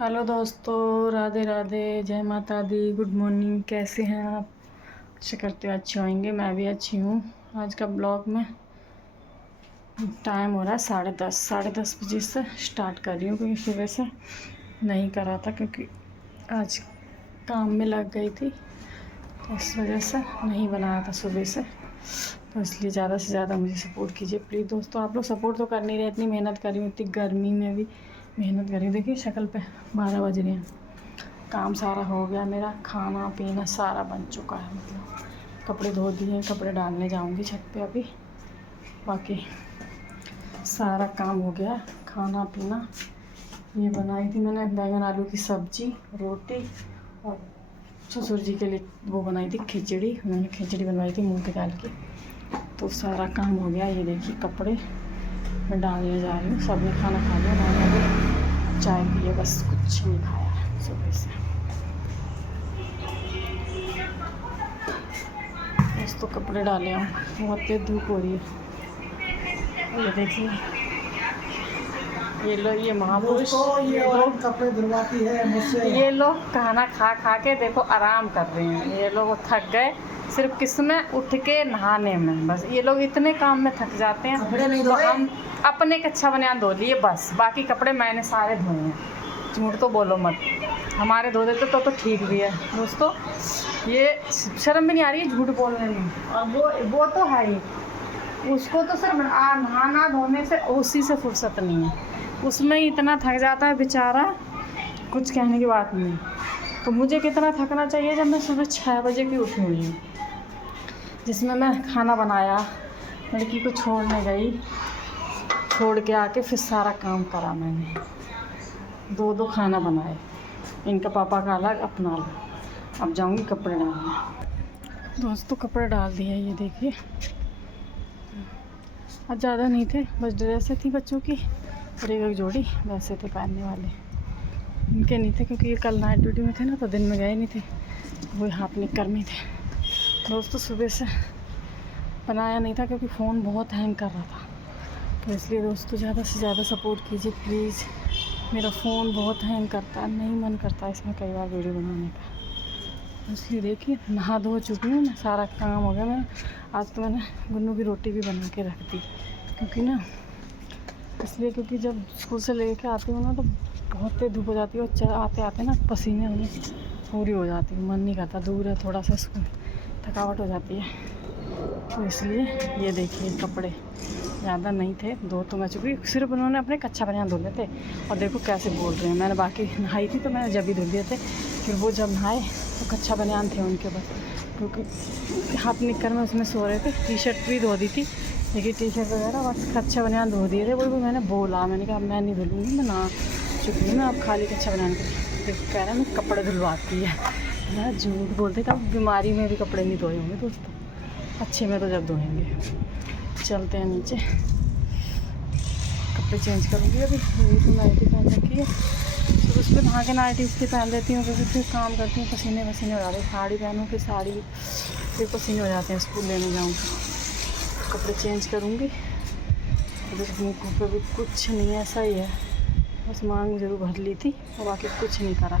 Hello दोस्तों, राधे राधे, जय माता दी, गुड मॉर्निंग। कैसे हैं आप? आशा करते हो अच्छे होंगे। मैं भी अच्छी हूँ। आज का ब्लॉग में टाइम हो रहा है 10:30। 10:30 बजे से स्टार्ट कर रही हूँ क्योंकि सुबह से नहीं करा था, क्योंकि आज काम में लग गई थी तो इस वजह से नहीं बनाया था सुबह से। तो इसलिए ज़्यादा से ज़्यादा मुझे सपोर्ट कीजिए प्लीज़ दोस्तों। आप लोग सपोर्ट तो कर नहीं रहे, इतनी मेहनत कर रही हूँ, इतनी गर्मी में भी मेहनत कर रही हूँ। देखिए शक्ल पे 12 बज रहे हैं। काम सारा हो गया मेरा, खाना पीना सारा बन चुका है। मतलब कपड़े धो दिए, कपड़े डालने जाऊंगी छत पे अभी। बाकी सारा काम हो गया। खाना पीना ये बनाई थी मैंने बैंगन आलू की सब्जी, रोटी, और ससुर जी के लिए वो बनाई थी खिचड़ी। उन्होंने खिचड़ी बनवाई थी मूंग की दाल की। तो सारा काम हो गया। ये देखिए कपड़े मैं डालने जा रही हूँ। सबने खाना खा लिया, मैंने अभी चाय पी है, बस कुछ नहीं खाया है सुबह से। बस तो कपड़े डाले हूँ, बहुत तेज धूप हो रही है। ये देखिए, ये लो, ये महापुरुष, ये लोग कपड़े धुलवाती है मुझसे। ये लोग खाना खा खा के देखो आराम कर रहे हैं। ये लोग थक गए सिर्फ किस में, उठ के नहाने में। बस ये लोग इतने काम में थक जाते हैं। कपड़े नहीं तो धोए? हम अपने कच्छा बनियान धो लिए बस, बाकी कपड़े मैंने सारे धोए हैं। झूठ तो बोलो मत, हमारे धो देते तो ठीक भी है दोस्तों। ये शर्म भी नहीं आ रही है झूठ बोलने में। और वो तो है ही, उसको तो सिर्फ नहाना धोने से उसी से फुर्सत नहीं है। उसमें ही इतना थक जाता है बेचारा, कुछ कहने की बात नहीं। तो मुझे कितना थकना चाहिए जब मैं सुबह 6 बजे की उठी हुई हूँ, जिसमें मैं खाना बनाया, लड़की को छोड़ने गई, छोड़ के आके फिर सारा काम करा मैंने। 2 खाना बनाए, इनका पापा का अलग, अपना अलग। अब जाऊँगी कपड़े डालने। दोस्तों कपड़े डाल दिए, ये देखिए। आज ज़्यादा नहीं थे, बस ड्रेसें थी बच्चों की और एक जोड़ी वैसे थे पहनने वाले। इनके नहीं थे क्योंकि ये कल नाइट ड्यूटी में थे ना, तो दिन में गए नहीं थे, वही हाफ निक्कर में थे। दोस्तों सुबह से बनाया नहीं था क्योंकि फ़ोन बहुत हैंग कर रहा था, तो इसलिए दोस्तों ज़्यादा से ज़्यादा सपोर्ट कीजिए प्लीज़। मेरा फ़ोन बहुत हैंग करता है, नहीं मन करता इसमें कई बार वीडियो बनाने का। इसलिए देखिए नहा धो चुकी हूँ मैं, सारा काम हो गया। मैं आज तो मैंने गुन्नू की रोटी भी बना के रख दी, क्योंकि ना इसलिए क्योंकि जब स्कूल से लेके आती हूँ ना तो बहुत तेज धूप हो जाती है, और आते आते ना पसीने में पूरी हो जाती है, मन नहीं करता। दूर है थोड़ा सा स्कूल, थकावट हो जाती है। तो इसलिए ये देखिए कपड़े ज़्यादा नहीं थे, 2 तो मैं चुकी, सिर्फ उन्होंने अपने कच्छा बनियान धो लिए थे। और देखो कैसे बोल रहे हैं, मैंने बाकी नहाई थी तो मैंने जब भी धुल दिए थे। फिर वो जब नहाए तो कच्छा बनियान थे उनके बस, क्योंकि हाथ निक्कर में उसमें सो रहे थे। टी शर्ट भी धो दी थी, देखिए टी शर्ट वगैरह, बस कच्छा बनियान धो दिए थे। वो भी मैंने बोला, मैंने कहा मैं नहीं धुलूँगी, मैं ना चुकी हूँ, मैं आप खाली कच्छा बनियान कर। देखो कह रहा है मैं कपड़े धुलवाती है यार, झूठ बोलते कि अब बीमारी में भी कपड़े नहीं धोए होंगे दोस्तों, अच्छे में तो जब धोएंगे। चलते हैं नीचे, कपड़े चेंज करूँगी। अभी ये तो नाइटी पहन रखी है, तो उस पर नहा के नाइटी इसकी पहन लेती हूँ, क्योंकि फिर काम करती हूँ पसीने वसीने हो जाते हैं। साड़ी पहनूँ फिर साड़ी, फिर पसीने हो जाते हैं, स्कूल लेने जाऊँ तो। कपड़े चेंज करूँगी। मुँह पे भी कुछ नहीं, ऐसा ही है, बस मांग जरूर भर ली थी और बाकी कुछ नहीं करा,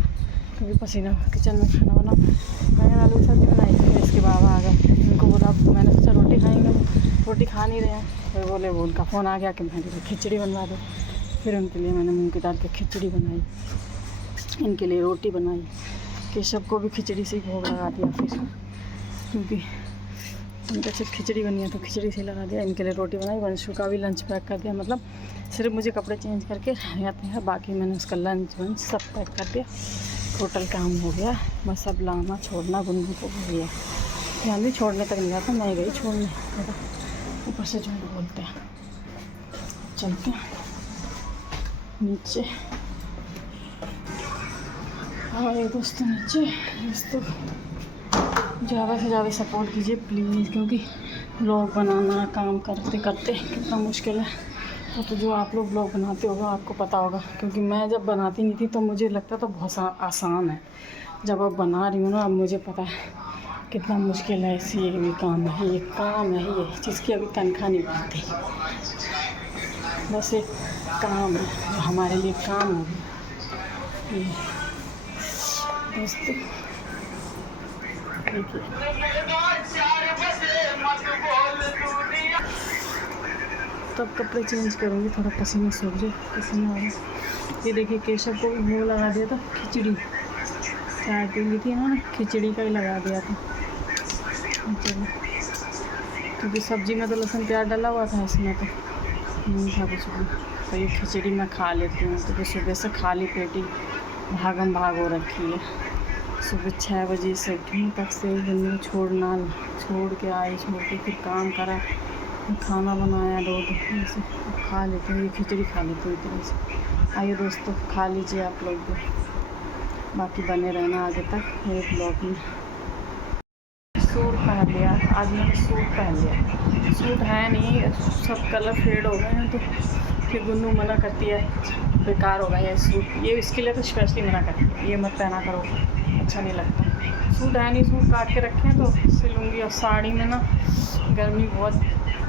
क्योंकि पसीना। किचन में खाना बना, मैंने आलू की सब्ज़ी बनाई थी। इसके बाबा आ गए, उनको बोला, मैंने सोचा रोटी खाएंगे, रोटी खा नहीं रहे हैं। फिर बोले, वो उनका फ़ोन आ गया कि मेरे लिए खिचड़ी बनवा दो। फिर उनके लिए मैंने मूंग की दाल की खिचड़ी बनाई, इनके लिए रोटी बनाई। केशव को भी खिचड़ी से ही भोग लगा दिया फिर, क्योंकि उनका सिर्फ खिचड़ी बनी है तो खिचड़ी से लगा दिया। इनके लिए रोटी बनाई, वंशु का भी लंच पैक कर दिया। मतलब सिर्फ मुझे कपड़े चेंज करके रह जाते हैं, बाकी मैंने उसका लंच वंच सब पैक कर दिया। टोटल काम हो गया, बस अब लाना छोड़ना गुन्नू को हो गया। ध्यान भी छोड़ने तक नहीं जाता, मैं गई छोड़ने, ऊपर से झूठ बोलते हैं। चलते हैं नीचे, हमारे दोस्तों नीचे। दोस्तों ज़्यादा से ज़्यादा सपोर्ट कीजिए प्लीज़, क्योंकि ब्लॉग बनाना काम करते करते कितना मुश्किल है। तो जो आप लोग ब्लॉग बनाते होगा आपको पता होगा, क्योंकि मैं जब बनाती नहीं थी तो मुझे लगता तो बहुत आसान है। जब अब बना रही हूँ ना, अब मुझे पता है कितना मुश्किल है। इसी ये भी काम है, ये काम है, ये जिसकी अभी तनख्वाह नहीं बनती, बस एक काम है जो हमारे लिए काम हो गया। ये दोस्तों देखिए, तो अब कपड़े चेंज करूँगी, थोड़ा पसीना सूख जाए, पसीना आ रहा। ये देखिए केशव को वो लगा दिया था खिचड़ी, चाय पी ली थी इन्होंने, खिचड़ी का ही लगा दिया था। चलो, क्योंकि सब्जी में तो लहसुन प्याज डाला हुआ था, इसमें तो नहीं था कुछ भी। तो ये खिचड़ी मैं खा लेती हूँ, क्योंकि सुबह से खाली पेटी भागम भाग हो रखी है। सुबह 6 बजे से उठी तक से दिन छोड़ के आई, छोड़ के फिर काम करा, खाना बनाया, दूध से खा लेती हूँ, ये खिचड़ी खा लेती हूँ इतनी से। आइए दोस्तों, खा लीजिए आप लोग भी, बाकी बने रहना आगे तक मेरे ब्लॉग में। सूट पहन लिया, आज मैंने सूट पहन लिया। सूट है नहीं, सब कलर फेड हो गए हैं, तो फिर गुन्नू मना करती है बेकार हो गया ये सूट, ये इसके लिए तो स्पेशली मना करती है, ये मत पहना करो, अच्छा नहीं लगता। सूट है नहीं, सूट काट के रखे हैं तो सिलूँगी। और साड़ी में ना गर्मी बहुत,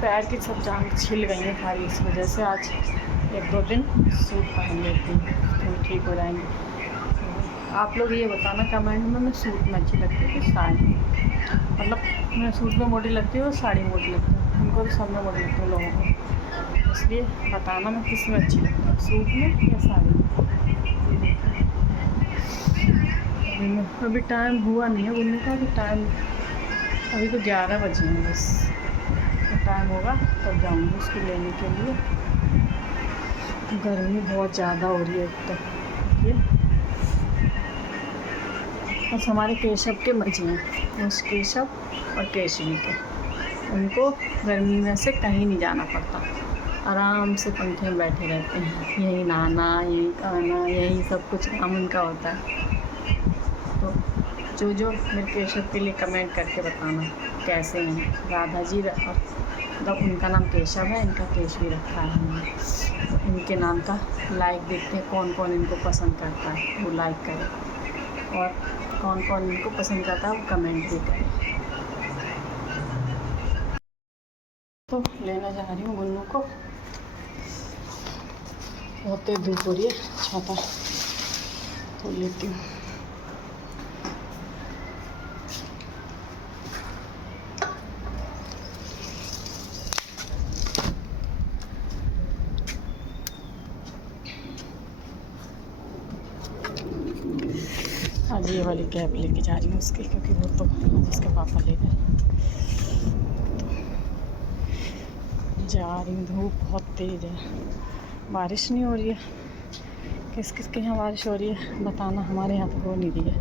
पैर की सब जान छिल गई हैं सारी, इस वजह से आज 1-2 दिन सूट पहन लेती हूँ, तो ठीक हो जाएंगे। आप लोग ये बताना कमेंट में, मैं सूट में अच्छी लगती है कि साड़ी, मतलब मैं सूट में मोटी लगती हूँ और साड़ी मोटी लगती है, उनको तो सब में मोटी लगती है लोगों को, इसलिए बताना मैं किस में अच्छी लगती हूँ, सूट में या साड़ी में। अभी टाइम हुआ नहीं है घूमने का, अभी टाइम, अभी तो 11 बजे हैं बस, तो टाइम होगा तब जाऊँगी उसको लेने के लिए। गर्मी बहुत ज़्यादा हो रही है एक तो ये, बस हमारे केशव के मजे हैं, उस केशव और केशवी के, उनको गर्मी में से कहीं नहीं जाना पड़ता, आराम से पंखे में बैठे रहते हैं, यही नहाना, यही खाना, यही सब कुछ काम उनका होता है। तो जो मेरे केशव के लिए कमेंट करके बताना कैसे हैं। राधा जी मतलब उनका नाम केशव है, इनका केशवी रखा है हमने, तो इनके नाम का लाइक देखते हैं कौन कौन इनको पसंद करता है, वो लाइक करें, और कौन कौन इनको पसंद करता है वो कमेंट भी करें। तो लेने जा रही हूँ गुन्नू को, बहुत तेज धूप हो रही है, छाता तो लेती हूँ। आज ये वाली कैब लेके जा रही हूँ उसकी, क्योंकि वो तो उसके पापा ले गए। तो जा रही हूँ, धूप बहुत तेज़ है, बारिश नहीं हो रही है। किस किस के यहाँ बारिश हो रही है बताना, हमारे यहाँ तो हो नहीं रही है,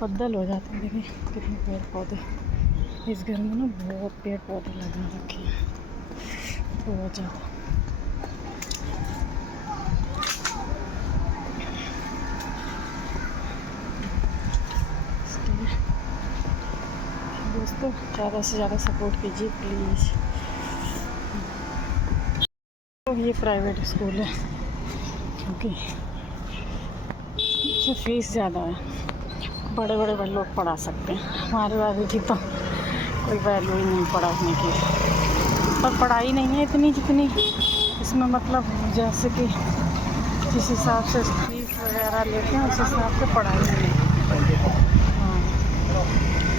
बदल हो जाते हैं। देखिए कितने पेड़ पौधे, इस घर में ना बहुत पेड़ पौधे लगा रखे हैं, बहुत ज़्यादा। दोस्तों ज़्यादा से ज़्यादा सपोर्ट कीजिए प्लीज़। तो ये प्राइवेट स्कूल है, क्योंकि इसमें फीस ज़्यादा है, बड़े बड़े लोग पढ़ा सकते हैं, हमारे वाले की तो कोई वैल्यू ही नहीं पढ़ाने की, पर पढ़ाई नहीं है इतनी जितनी इसमें, मतलब जैसे कि जिस हिसाब से फीस वगैरह लेते हैं उस हिसाब से पढ़ाई नहीं है।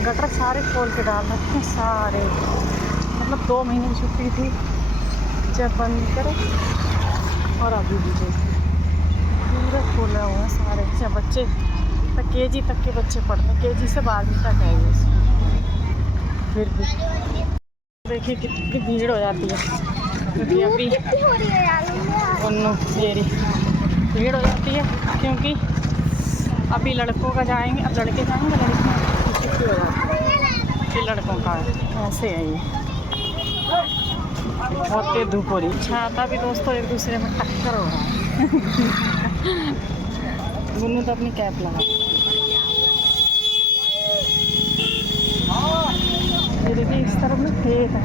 गटर सारे खोल के डाल रखे हैं सारे, मतलब 2 महीने की छुट्टी थी जब बंद करो, और अभी भी देखिए पूरा खोला हुआ है सारे। जब बच्चे तक KG तक के बच्चे पढ़ते हैं, KG से 12वीं तक है ये, फिर भी देखिए कितनी भीड़ हो जाती है, क्योंकि अभी उन्नू मेरी भीड़ हो जाती है, क्योंकि अभी लड़कों का जाएंगे, अब लड़के जाएंगे, लड़कियाँ छुट्टी हो जाती है, फिर लड़कों का ऐसे है ये। बहुत तेज धूप हो रही है, छाता भी दोस्तों एक दूसरे में टक्कर हो रहा है। गुन्नू तो अपनी कैप लगा, ये देखिए इस तरफ में खेत है,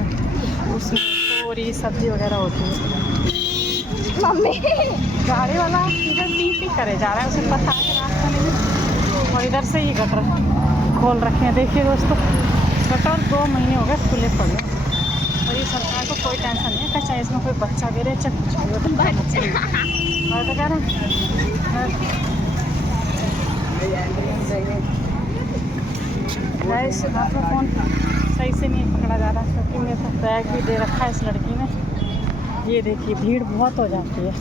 उसमें तोरी सब्जी वगैरह होती है। मम्मी गाड़ी वाला इधर पी करे जा रहा है, उसे पता है रास्ता नहीं, और इधर से ही गटर खोल रखे हैं। देखिए दोस्तों गटर 2 महीने हो गए खुले पड़े, और ये सरकार को कोई टेंशन नहीं है, चाहे इसमें कोई बच्चा गिरे चाहे कुछ भी हो, तो कह रहे हैं गाइस हाथ में फ़ोन सही से नहीं पकड़ा जा रहा क्योंकि मेरे पास बैग भी दे रखा है इस लड़की ने। ये देखिए भीड़ बहुत हो जाती है।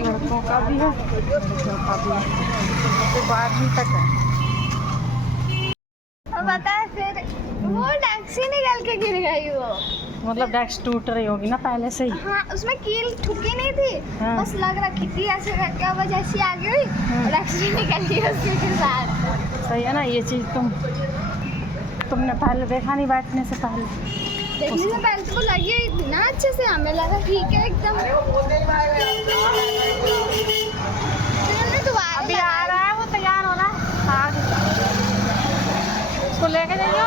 लड़कों का भी है लड़कियों का भी है, तो 12वीं तक है। और पता है फिर वो टैक्सी निकल के गिर गई वो। मतलब डेस्क टूट रही होगी ना पहले से ही। हाँ उसमें कील ठुकी नहीं थी। हाँ। बस लग रखी थी ऐसे करके, अब जैसी आगे हुई और टैक्सी निकल गई उसके साथ। सही है ना ये चीज़। तुमने पहले देखा नहीं बैठने से पहले? देखने से पहले तो वो लगी हुई थी ना अच्छे से, हमें लगा ठीक है एकदम। फिर हमने दोबारा अभी आ रहा है वो, तैयार हो रहा है। हाँ उसको लेके जाइए,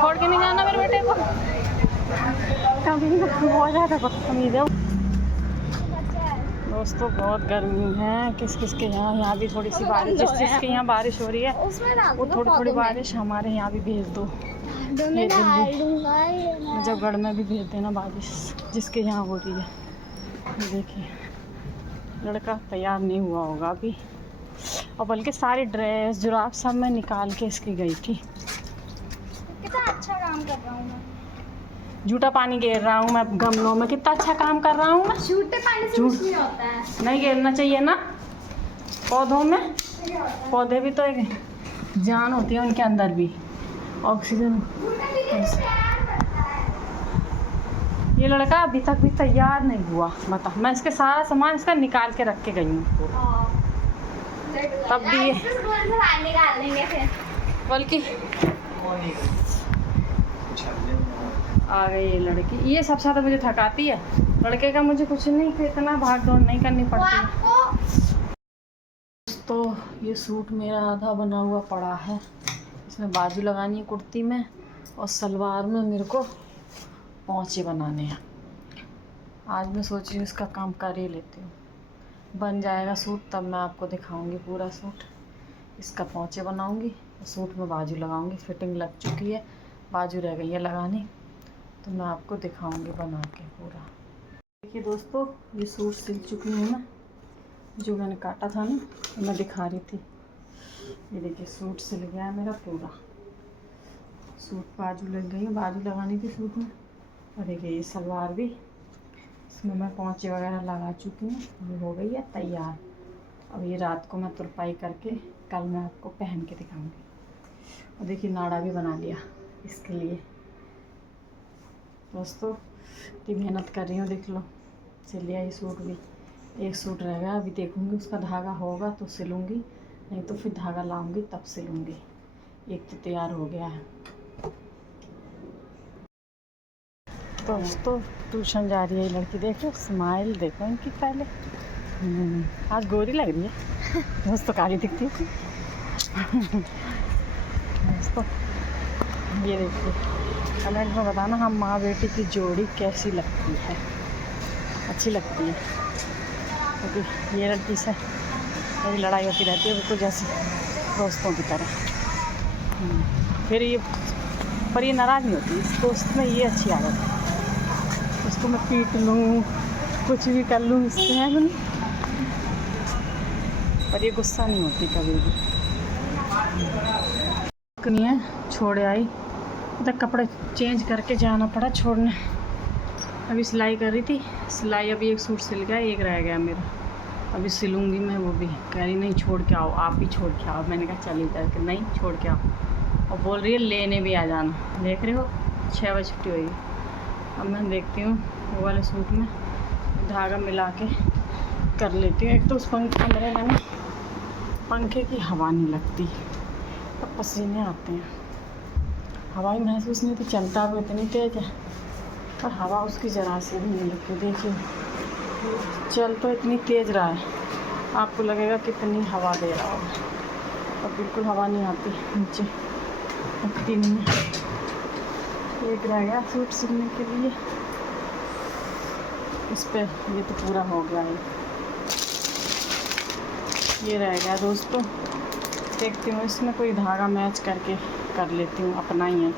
छोड़ के नहीं जाना मेरे बेटे को। कभी बहुत ज़्यादा बदतमीज है दोस्तों, बहुत गर्मी है। किस किस के यहाँ भी थोड़ी सी बारिश, जिस जिसके यहाँ बारिश हो रही है उसमें डाल वो दूंगा थोड़ी थोड़ी पौधों में। बारिश हमारे यहाँ भी भेज दो। मैं डाल दूंगा ये मैं। मुजफ्फरगढ़ में भी भेज देना बारिश, जिसके यहाँ हो रही है। ये देखिए लड़का तैयार नहीं हुआ होगा अभी, और बल्कि सारी ड्रेस जुराब सब मैं निकाल के इसकी गई थी। कितना अच्छा काम कर रहा हूँ मैं। झूठा पानी गेर रहा हूँ मैं गमलों में, कितना अच्छा काम कर रहा हूँ मैं। झूठे पानी से कुछ नहीं होता है। नहीं गिरना चाहिए ना पौधों में। पौधे भी तो एक जान होती है उनके अंदर भी, ऑक्सीजन। ये लड़का अभी तक भी तैयार नहीं हुआ, बता। मैं इसके सारा सामान इसका निकाल के रख के गई हूँ तब भी ये निकाल लेंगे फिर। बल्कि आ गई ये लड़की, ये सबसे ज़्यादा मुझे थकाती है। लड़के का मुझे कुछ नहीं, इतना भाग दौड़ नहीं करनी पड़ती है। तो ये सूट मेरा आधा बना हुआ पड़ा है, इसमें बाजू लगानी है कुर्ती में, और सलवार में मेरे को पोंचे बनाने हैं। आज मैं सोच रही हूँ इसका काम कर ही लेती हूँ, बन जाएगा सूट तब मैं आपको दिखाऊंगी पूरा सूट। इसका पोंचे बनाऊंगी और सूट में बाजू लगाऊंगी। फिटिंग लग चुकी है, बाजू रह गई है लगानी, तो मैं आपको दिखाऊंगी बना के पूरा। देखिए दोस्तों ये सूट सिल चुकी हूँ मैं, जो मैंने काटा था ना मैं दिखा रही थी। ये देखिए सूट सिल गया है मेरा पूरा। सूट बाजू लग गई है, बाजू लगानी थी सूट में। और देखिए ये सलवार भी, इसमें मैं पोंचे वगैरह लगा चुकी हूँ, ये हो गई है तैयार। अब ये रात को मैं तुरपाई करके कल मैं आपको पहन के दिखाऊंगी। और देखिए नाड़ा भी बना लिया इसके लिए। दोस्तों इतनी मेहनत कर रही हूँ, देख लो सिल लिया ये सूट भी। एक सूट रह गया, अभी देखूँगी उसका धागा होगा तो सिलूँगी, नहीं तो फिर धागा लाऊंगी तब सिलूँगी। एक तो तैयार हो गया है। दोस्तों ट्यूशन जा रही है ये लड़की, देखो स्माइल देखो इनकी पहले। आज गोरी लग रही है दोस्तों, काली दिखती है दोस्तों। ये देखिए कमेंट में बताना हम माँ बेटी की जोड़ी कैसी लगती है, अच्छी लगती है। क्योंकि ये लड़की से मेरी लड़ाई होती रहती है बिल्कुल जैसे दोस्तों की तरह। फिर ये पर ये नाराज़ नहीं होती, इस दोस्त में ये अच्छी आदत है। उसको मैं पीट लूँ कुछ भी कर लूँ इससे है नहीं, पर ये गुस्सा नहीं होती कभी भी। नहीं है छोड़े आई, मतलब कपड़े चेंज करके जाना पड़ा छोड़ने। अभी सिलाई कर रही थी, सिलाई अभी एक सूट सिल गया, एक रह गया मेरा, अभी सिलूँगी मैं वो भी। कह रही नहीं छोड़ के आओ, आप ही छोड़ के आओ। मैंने कहा चली जाके नहीं छोड़ के आओ, और बोल रही है लेने भी आ जाना। देख रहे हो 6 बजे छुट्टी हुई। अब मैं देखती हूँ वो वाले सूट में धागा मिला के कर लेती हूँ। एक तो उस कमरे में ना पंखे की हवा नहीं लगती, तब पसीने आते हैं। हवा ही महसूस नहीं होती, चलता हुआ इतनी तेज़ है पर हवा उसकी ज़रा से भी नहीं लगती। देखिए चल तो इतनी तेज़ रहा है, आपको लगेगा कितनी हवा दे रहा होगा, और बिल्कुल हवा नहीं आती, नीचे लगती नहीं है। एक रह गया सूट सिलने के लिए, इस पर ये तो पूरा हो गया है। ये रह गया दोस्तों, देखती हूँ इसमें कोई धागा मैच करके कर लेती हूँ। अपना ही है,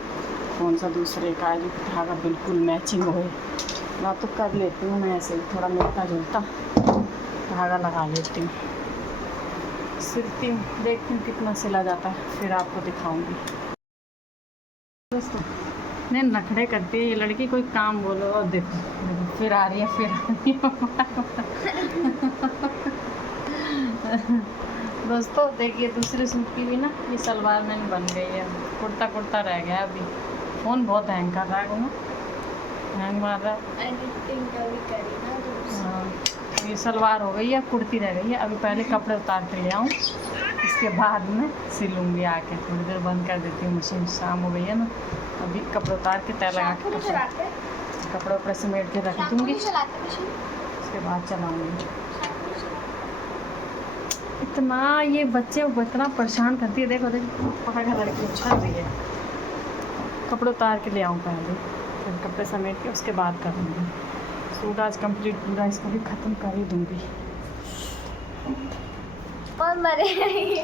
कौन सा दूसरे का है जो धागा बिल्कुल मैचिंग हो। ना तो कर लेती हूँ मैं ऐसे ही, थोड़ा मिलता जुलता धागा लगा लेती हूँ, सिलती हूँ, देखती हूँ कितना सिला जाता है, फिर आपको दिखाऊंगी। दोस्तों नहीं नखड़े करती है ये लड़की, कोई काम बोलो और देखो फिर आ रही है, फिर आ रही है। दोस्तों देखिए दूसरे सूट की भी ना ये सलवार मैंने बन गई है, कुर्ता कुर्ता रह गया अभी। फ़ोन बहुत हैंग कर रहा है, वो ना हैंग मार रहा है। हाँ तो ये सलवार हो गई है, कुर्ती रह गई है। अभी पहले कपड़े उतार के ले आऊँ, इसके बाद में सिलूँगी आके। थोड़ी देर बंद कर देती हूँ मशीन, शाम हो गई है ना। अभी कपड़े उतार के तय लगा के कपड़े ऊपर समेट के रख दूँगी, उसके बाद चलाऊँगी। इतना ये बच्चे इतना परेशान करती है, देखो देखो पकड़ के लड़की उछल रही है। कपड़े उतार के ले आऊँ पहले, फिर कपड़े समेट के उसके बाद करूँगी। सूट आज कंप्लीट पूरा इसको भी ख़त्म कर ही दूँगी। और मरे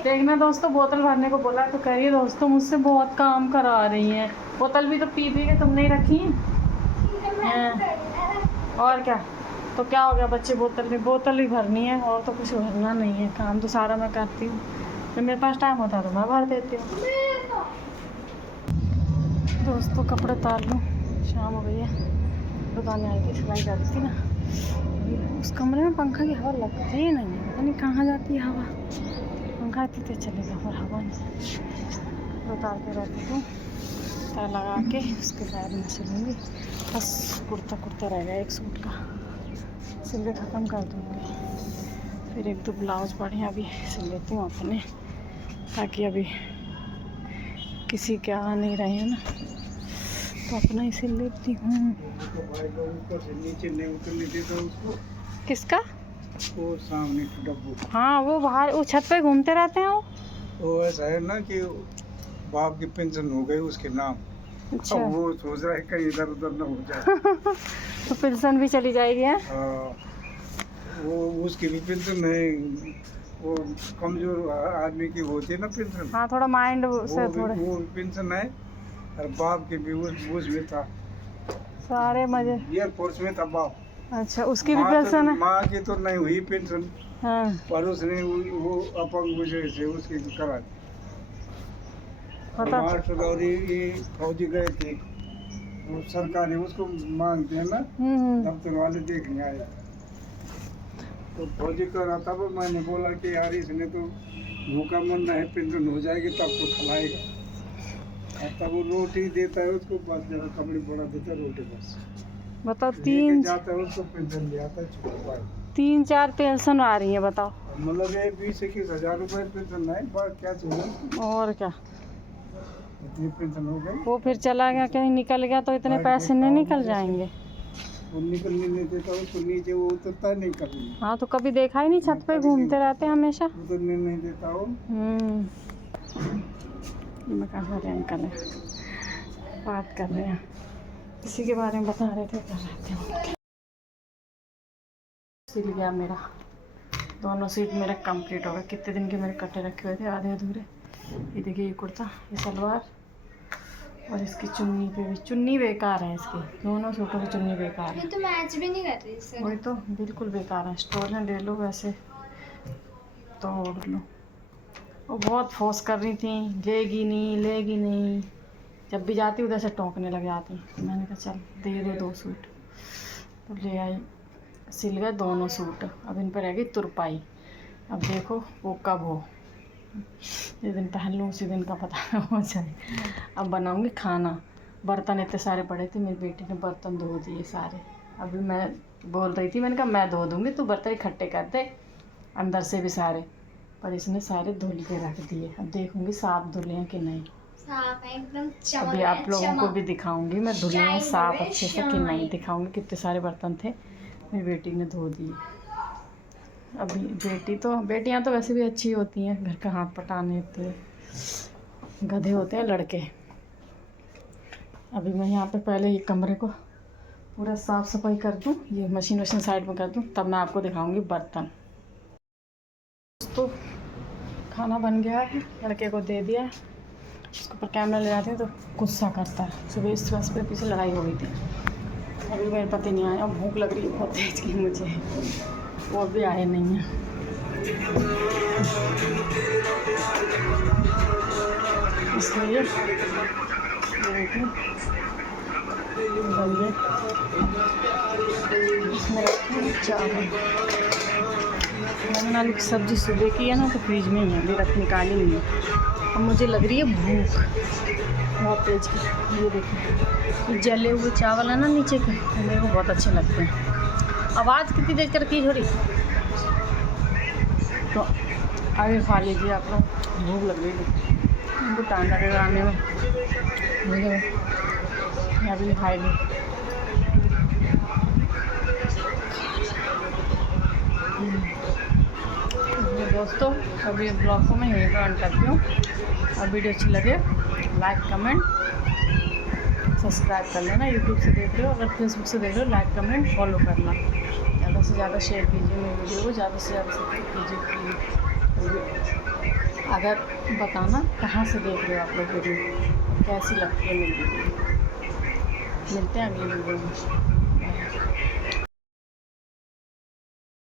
देखना दोस्तों, बोतल भरने को बोला तो करिए दोस्तों, मुझसे बहुत काम करा रही हैं। बोतल भी तो पी के तुमने ही रखी हैं। और क्या, तो क्या हो गया, बच्चे बोतल ही भरनी है, और तो कुछ भरना नहीं है। काम तो सारा मैं करती हूँ, जब मेरे पास टाइम होता है तो मैं भर देती हूँ। दोस्तों कपड़े उतार लूँ, शाम हो गई है। दुकान आई थी, सिलाई कर रही थी ना, उस कमरे में पंखा की हवा लगती ही नहीं है, पता नहीं कहाँ जाती है हवा। पंखा इतनी तेज चलेगा पर हवा नहीं। उतार के रखती हूँ, तार लगा के उसके बाद में सिलूँगी। बस कुर्ता रह गया एक सूट का, सिल के ख़त्म कर दूँगी। फिर एक दो ब्लाउज बढ़िया भी सिल लेती हूँ अपने, ताकि अभी किसी के आ नहीं रहे हैं ना, तो अपना ही सिल लेती हूँ। नीचे नहीं उतरने देता उसको। किसका? वो सामने डब्बू। हाँ वो बाहर, वो छत पे घूमते रहते हैं वो ऐसा है ना कि बाप की पेंशन हो गई उसके नाम। अच्छा। अब वो सोच रहा है कहीं इधर उधर ना हो जाए। तो पेंशन भी चली जाएगी है? वो उसकी भी पेंशन है, वो कमजोर आदमी की होती है ना पेंशन। हाँ थोड़ा माइंड से थोड़े वो पेंशन है, और बाप के भी उस में था, सारे मजे। एयरफोर्स में था बाप। अच्छा उसकी भी पेंशन है? माँ की तो नहीं हुई पेंशन, हाँ पर उसने वो अपंग वजह से उसकी करा दी। पता। महाराष्ट्र और ये फौजी गए थे, वो सरकारी उसको मांगते हैं ना, दफ्तर वाले देखने आए, तो फौजी कर रहा था। मैंने बोला कि यार इसने तो भूखा मरना है, पेंशन हो जाएगी तब तो खिलाएगा। तब वो रोटी देता है उसको, बस जरा कपड़े बड़ा देता है, रोटी बस बताओ। जाता है उसको पेंशन ले आता है। 3-4 पेंशन आ रही है बताओ। मतलब ये 20-21 हजार रुपए पेंशन है, बात क्या चाहिए। और क्या, इतनी पेंशन हो गई। वो फिर चला गया कहीं निकल गया तो इतने पैसे नहीं निकल जाएंगे। वो निकलने नहीं देता उसको, नीचे वो उतरता नहीं कभी। हाँ तो कभी देखा ही नहीं, छत पे घूमते रहते हैं हमेशा। उतरने नहीं देता वो। मैं कहाँ रहे अंकल है, बात कर रहे हैं, इसी के बारे में बता रहे थे, कर रहे थे। सिल गया मेरा, दोनों सीट मेरा कंप्लीट हो गया। कितने दिन के मेरे कटे रखे हुए थे आधे अधूरे। ये देखिए, ये कुर्ता, ये सलवार, और इसकी चुन्नी पे भी, चुन्नी बेकार है इसकी, दोनों सूटों की चुन्नी बेकार है। तो मैच भी नहीं कर रही इससे। वही तो बिल्कुल बेकार है। स्टोर में ले लो वैसे तो ओढ़ लो। वो बहुत फोर्स कर रही थी, लेगी नहीं, जब भी जाती उधर से टोकने लग जाती। मैंने कहा चल दे दो 2 सूट, तो ले आई, सिल गए दोनों सूट। अब इन पर रहेगी तुरपाई। अब देखो वो कब हो, जिस दिन पहन लूँ उसी दिन का पता हो जाए। अब बनाऊँगी खाना। बर्तन इतने सारे पड़े थे, मेरी बेटी ने बर्तन धो दिए सारे। अभी मैं बोल रही थी, मैंने कहा मैं धो दूँगी, तू बर्तन इकट्ठे कर दे अंदर से भी सारे, पर इसने सारे धुल के रख दिए। अब देखूँगी साफ धुले हैं कि नहीं। साफ है एकदम, चमक अभी आप लोगों को भी दिखाऊंगी मैं धुले हैं साफ शाइन अच्छे से कि नहीं, दिखाऊंगी कितने सारे बर्तन थे मेरी बेटी ने धो दिए। अभी बेटियां तो वैसे भी अच्छी होती हैं, घर का हाथ पटाने होते, गधे होते हैं लड़के। अभी मैं यहाँ पे पहले ये कमरे को पूरा साफ़ सफाई कर दूँ, ये मशीन साइड में कर दूँ, तब मैं आपको दिखाऊंगी बर्तन। तो खाना बन गया है, लड़के को दे दिया है, उसके ऊपर कैमरा ले जाते हैं तो गुस्सा करता है। सुबह इस बस पे पीछे लड़ाई हो गई थी, अभी मेरे पति नहीं आया, भूख लग रही है बहुत तेज की मुझे, वो भी आए नहीं हैं। इसलिए इसमें रखे हैं चावल। मैंने आलू की सब्ज़ी सुबह की है ना, तो फ्रिज में ही है, अभी रख निकाली नहीं है। अब मुझे लग रही है भूख बहुत तेज की। ये देखिए जले हुए चावल है ना नीचे के, तो मेरे को बहुत अच्छे लगते हैं। आवाज़ कितनी तेज करके हो रही, तो आगे खा लीजिए आप लोग, भूख लग रही है, उनको टाइम लगेगा आने में, मुझे अभी खाएगी। दोस्तों अभी ब्लॉग को मैं यहीं पर ऑन करती हूँ। और वीडियो अच्छी लगे लाइक कमेंट सब्सक्राइब कर लेना। यूट्यूब से देख रहे हो, अगर फेसबुक से देख रहे हो, लाइक कमेंट फॉलो करना। ज़्यादा से ज़्यादा शेयर कीजिए मेरी वीडियो को, ज़्यादा से ज़्यादा सब्सक्राइब कीजिए। अगर बताना कहाँ से देख रहे हो आप लोग वीडियो, कैसी लगती है मेरी वीडियो। मिलते हैं अगली वीडियो में।